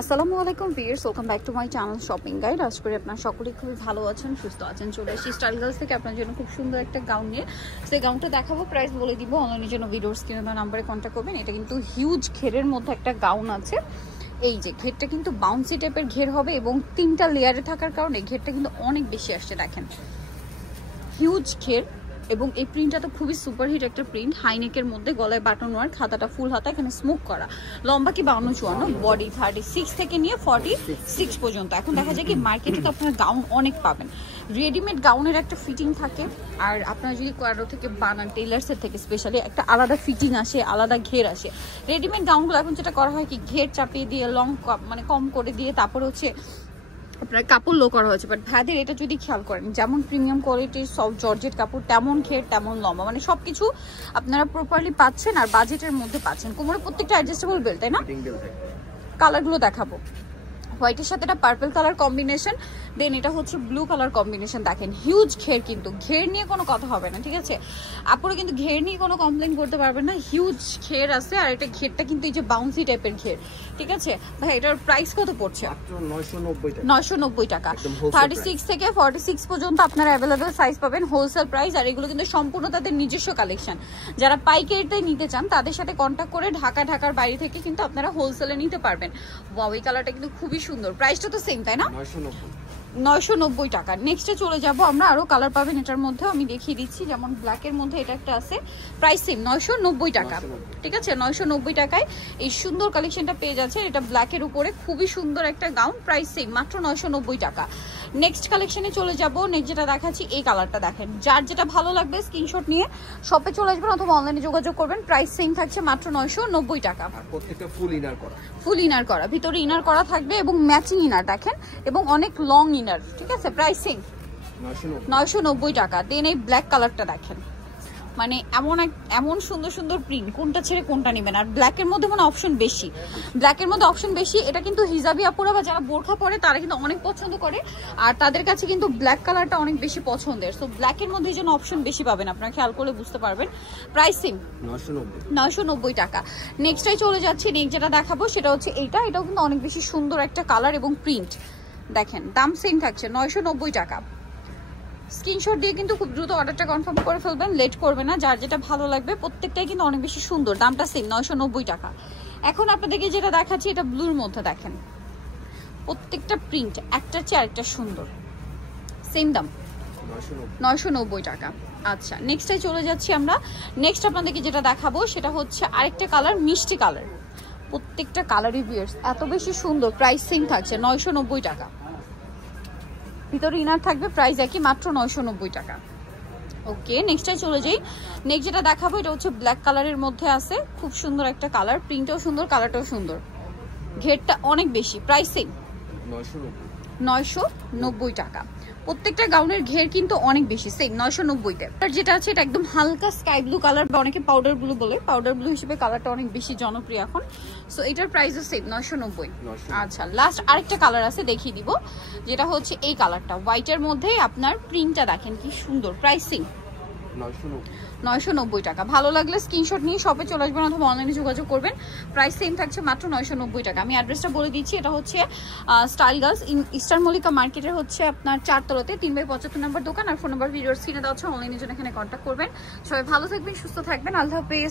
আসসালামু আলাইকুম viewers, welcome back to my channel shopping guide. আশা করি আপনারা সকলেই খুবই ভালো আছেন, সুস্থ আছেন। চলে এসেছি স্টাইল গার্লস থেকে আপনার জন্য খুব সুন্দর একটা গাউন নিয়ে। সেই গাউনটা দেখাবো, প্রাইস বলে দিব। অনলাইনের জন্য ভিডিওর স্ক্রিনে দেওয়া নাম্বারে কন্ট্যাক্ট করবেন। এটা কিন্তু হিউজ ঘেরের মধ্যে একটা গাউন আছে। এই যে ঘেরটা কিন্তু বাউন্সি টাইপের ঘের হবে এবং 3টা লেয়ারে থাকার কারণে ঘেরটা কিন্তু অনেক বেশি আসছে। দেখেন হিউজ ঘের এবং এই প্রিন্টটা তো খুবই সুপারহিট একটা প্রিন্ট। হাইনেকের মধ্যে গলায় বাটন ওয়ার, খাতাটা ফুল হাতা, এখানে স্মোক করা। লম্বা কি 52-54, বডি 36 থেকে নিয়ে 46 পর্যন্ত। এখন দেখা যায় কি মার্কেটে তো আপনার গাউন অনেক পাবেন। রেডিমেড গাউনের একটা ফিটিং থাকে, আর আপনারা যদি কোয়ারো থেকে বানান, টেইলার্সের থেকে স্পেশালি একটা আলাদা ফিটিং আসে, আলাদা ঘের আসে। রেডিমেড গাউনগুলো এখন যেটা করা হয় কি, ঘের চাপিয়ে দিয়ে লং মানে কম করে দিয়ে তারপর হচ্ছে আপনার কাপড় লো করা হয়েছে। বাট ভাইদের এটা যদি খেয়াল করেন, যেমন প্রিমিয়াম কোয়ালিটির সফট জর্জেট কাপড়, তেমন ঘের তেমন লম্বা, মানে সবকিছু আপনারা প্রপারলি পাচ্ছেন আর বাজেটের মধ্যে পাচ্ছেন। কোমরে প্রত্যেকটা অ্যাডজাস্টেবল বেল্ট, তাই না? কালারগুলো দেখাবো। হোয়াইটের সাথে এটা পার্পল কালার কম্বিনেশন, দেন এটা হচ্ছে ব্লু কালার কম্বিনেশন। দেখেন হিউজ ঘের, কিন্তু ঘের নিয়ে কোনো কথা হবে না, ঠিক আছে? আপনারা কিন্তু ঘের নিয়ে কোনো কমপ্লেন করতে পারবেন না। হিউজ ঘের আছে, আর এটা ঘেরটা কিন্তু এই যে বাউন্সি টাইপের ঘের, ঠিক আছে ভাই? এটার প্রাইস কত পড়ছে? 990 টাকা। 36 থেকে 46 পর্যন্ত আপনারা অ্যাভেলেবেল সাইজ পাবেন, হোলসেল প্রাইস। আর এগুলো কিন্তু সম্পূর্ণ তাদের নিজস্ব কালেকশন। যারা পাইকারিতে নিতে চান তাদের সাথে কন্ট্যাক্ট করে ঢাকার বাইরে থেকে কিন্তু আপনারা হোলসেলে নিতে পারবেন। ওয়াও, এই কালারটা কিন্তু খুবই সুন্দর। প্রাইসটা তো সেম, তাই না? 990 টাকা। নেক্সটে চলে যাব আমরা। আরো কালার পাবেন এটার মধ্যে, আমি দেখিয়ে দিচ্ছি। যেমন ব্ল্যাকের মধ্যে এটা একটা আছে, প্রাইস সেম 990 টাকা, ঠিক আছে? 990 টাকায় এই সুন্দর কালেকশনটা পেয়ে যাচ্ছে। এটা ব্ল্যাকের উপরে খুবই সুন্দর একটা গাউন, প্রাইস সেম মাত্র 990 টাকা। নেক্সট কালেকশনে চলে যাব। নেক্সট যেটা দেখাচ্ছি, এই কালারটা দেখেন। যার যেটা ভালো লাগবে স্ক্রিনশট নিয়ে শপে চলে আসবেন অথবা অনলাইনে যোগাযোগ করবেন। প্রাইস সেম থাকছে মাত্র 990 টাকা। প্রত্যেকটা ফুল ইনার করা, ভিতরে ইনার করা থাকবে এবং ম্যাচিং ইনার দেখেন, এবং অনেক লং ইনার, ঠিক আছে? প্রাইস সেম 990 টাকা। দেন এই ব্ল্যাক কালারটা দেখেন, মানে এমন সুন্দর সুন্দর প্রিন্ট, কোনটা ছেড়ে কোনটা নেবেন। আর ব্ল্যাকের মধ্যে মানে অপশন বেশি, এটা কিন্তু হিজাবি আপুরা বা যারা বোরখা পরে তারা কিন্তু অনেক পছন্দ করে, আর তাদের কাছে কিন্তু ব্ল্যাক কালারটা অনেক বেশি পছন্দের। সো ব্ল্যাকের মধ্যে এই জন্য অপশন বেশি পাবেন, আপনারা খেয়াল করলে বুঝতে পারবেন। প্রাইস সেম 990 টাকা। নেক্সটে চলে যাচ্ছি। নেক্সট যেটা দেখাবো সেটা হচ্ছে এটাও কিন্তু অনেক বেশি সুন্দর একটা কালার এবং প্রিন্ট। দেখেন দাম সেম থাকছে 990 টাকা। স্ক্রিনশট দিয়ে কিন্তু খুব দ্রুত অর্ডারটা কনফার্ম করে ফেলবেন, লেট করবে না। যার যেটা ভালো লাগবে, প্রত্যেকটাই কিন্তু অনেক বেশি সুন্দর। দামটা সেম 990 টাকা। এখন আপনাদেরকে যেটা দেখাচ্ছি, এটা ব্লুর মধ্যে দেখেন, প্রত্যেকটা প্রিন্ট একটার চেয়ে আরেকটা সুন্দর। সেম দাম 990 টাকা। আচ্ছা, নেক্সটে চলে যাচ্ছি আমরা। নেক্সট আপনাদেরকে যেটা দেখাবো সেটা হচ্ছে আরেকটা কালার, মিষ্টি কালার। প্রত্যেকটা কালারই ভিউয়ার্স এত বেশি সুন্দর। প্রাইস সেম থাকছে 990 টাকা। ভিতরে ইনার থাকবে, প্রাইস একই মাত্র 990 টাকা। ওকে, নেক্সটে চলে যাই। নেক্সট যেটা দেখাবো এটা হচ্ছে ব্ল্যাক কালারের মধ্যে আছে, খুব সুন্দর একটা কালার, প্রিন্টও সুন্দর, কালারটাও সুন্দর, ঘেরটা অনেক বেশি। প্রাইস সেম 990 টাকা। প্রত্যেকটা গাউনের ঘের কিন্তু অনেক বেশি, সেম 990-তে। আর যেটা আছে এটা একদম হালকা স্কাই ব্লু কালার, বা অনেকে পাউডার ব্লু বলে। পাউডার ব্লু হিসেবে কালারটা অনেক বেশি জনপ্রিয় এখন। সো এটার প্রাইসও সেম 990। আচ্ছা, লাস্ট আরেকটা কালার আছে, দেখিয়ে দিব। যেটা হচ্ছে এই কালারটা, হোয়াইটের মধ্যে আপনার প্রিন্টটা দেখেন কি সুন্দর। প্রাইস সেম 990 টাকা। ভালো লাগলে স্ক্রিনশট নিয়ে শপে চলে আসবেন অথবা অনলাইনে যোগাযোগ করবেন। প্রাইস সেম থাকছে মাত্র 990 টাকা। আমি অ্যাড্রেসটা বলে দিচ্ছি, এটা হচ্ছে স্টাইল গার্লস ইস্টার্ন মল্লিকা মার্কেটের হচ্ছে আপনার 4 তলাতে 3/75 নম্বর দোকান। আর ফোন নাম্বার ভিডিওর স্ক্রিনে দেওয়া হচ্ছে, অনলাইনের জন্য এখানে কন্ট্যাক্ট করবেন। সবাই ভালো থাকবেন, সুস্থ থাকবেন, আল্লাহ হাফেজ।